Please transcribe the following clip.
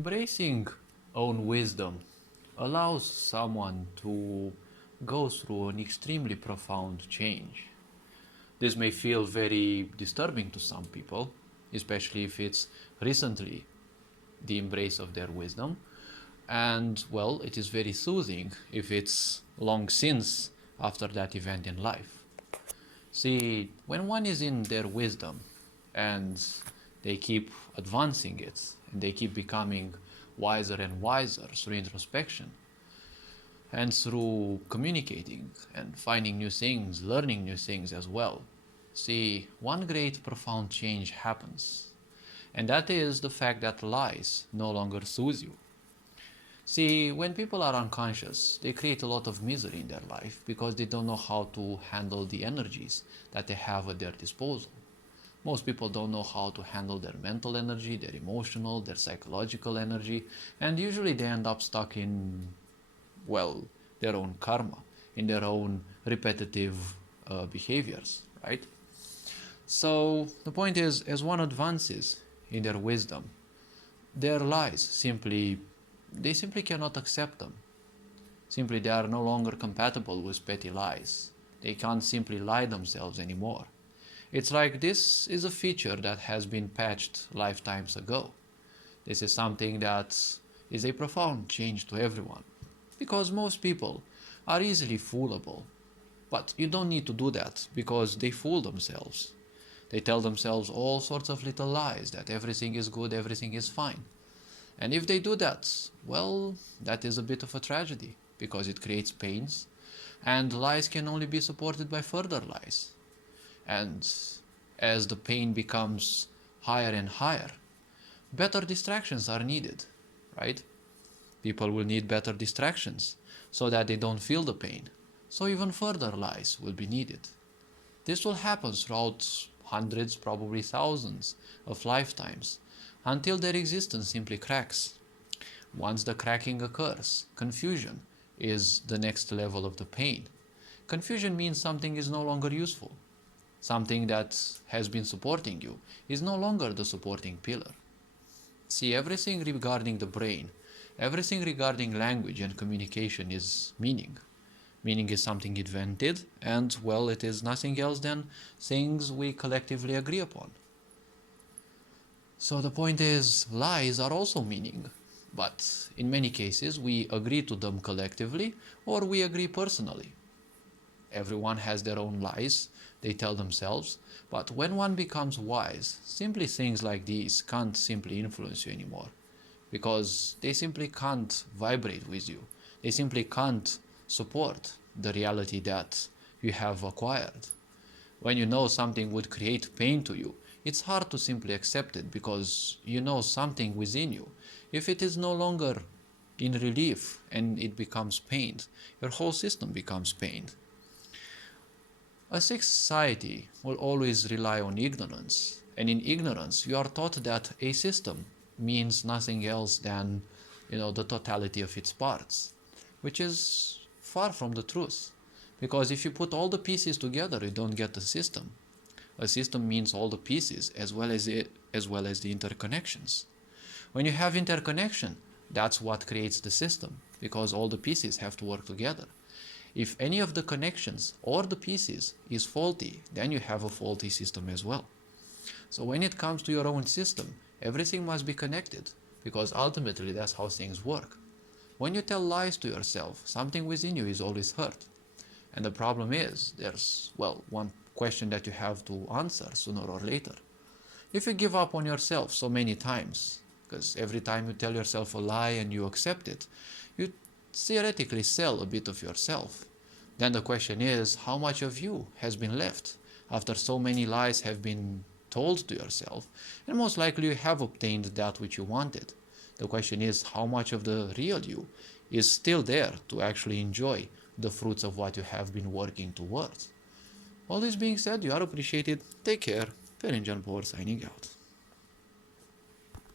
Embracing own wisdom allows someone to go through an extremely profound change. This may feel very disturbing to some people, especially if it's recently the embrace of their wisdom. And well, it is very soothing if it's long since after that event in life. See, when one is in their wisdom and they keep advancing it and they keep becoming wiser and wiser through introspection and through communicating and finding new things, learning new things as well. See, one great profound change happens, and that is the fact that lies no longer soothe you. See, when people are unconscious, they create a lot of misery in their life because they don't know how to handle the energies that they have at their disposal. Most people don't know how to handle their mental energy, their emotional, their psychological energy, and usually they end up stuck in, well, their own karma, in their own repetitive behaviors, right? So the point is, as one advances in their wisdom, their lies they simply cannot accept them. Simply, they are no longer compatible with petty lies. They can't simply lie themselves anymore. It's like this is a feature that has been patched lifetimes ago. This is something that is a profound change to everyone, because most people are easily foolable. But you don't need to do that, because they fool themselves. They tell themselves all sorts of little lies that everything is good, everything is fine. And if they do that, well, that is a bit of a tragedy, because it creates pains, and lies can only be supported by further lies. And as the pain becomes higher and higher, better distractions are needed, right? People will need better distractions so that they don't feel the pain. So even further lies will be needed. This will happen throughout hundreds, probably thousands of lifetimes, until their existence simply cracks. Once the cracking occurs, confusion is the next level of the pain. Confusion means something is no longer useful. Something that has been supporting you is no longer the supporting pillar. See, everything regarding the brain, everything regarding language and communication is meaning. Meaning is something invented, and well, it is nothing else than things we collectively agree upon. So the point is, lies are also meaning, but in many cases we agree to them collectively or we agree personally. Everyone has their own lies, they tell themselves, but when one becomes wise, simply things like these can't simply influence you anymore, because they simply can't vibrate with you. They simply can't support the reality that you have acquired. When you know something would create pain to you, it's hard to simply accept it because you know something within you. If it is no longer in relief and it becomes pained, your whole system becomes pained. A sick society will always rely on ignorance, and in ignorance you are taught that a system means nothing else than, the totality of its parts, which is far from the truth. Because if you put all the pieces together, you don't get a system. A system means all the pieces as well as the interconnections. When you have interconnection, that's what creates the system, because all the pieces have to work together. If any of the connections or the pieces is faulty, then you have a faulty system as well. So when it comes to your own system, everything must be connected, because ultimately that's how things work. When you tell lies to yourself, something within you is always hurt. And the problem is, there's, one question that you have to answer sooner or later. If you give up on yourself so many times, because every time you tell yourself a lie and you accept it, you theoretically sell a bit of yourself. Then the question is, how much of you has been left after so many lies have been told to yourself, and most likely you have obtained that which you wanted. The question is, how much of the real you is still there to actually enjoy the fruits of what you have been working towards. All this being said, you are appreciated. Take care. Ferenc Jan Por signing out.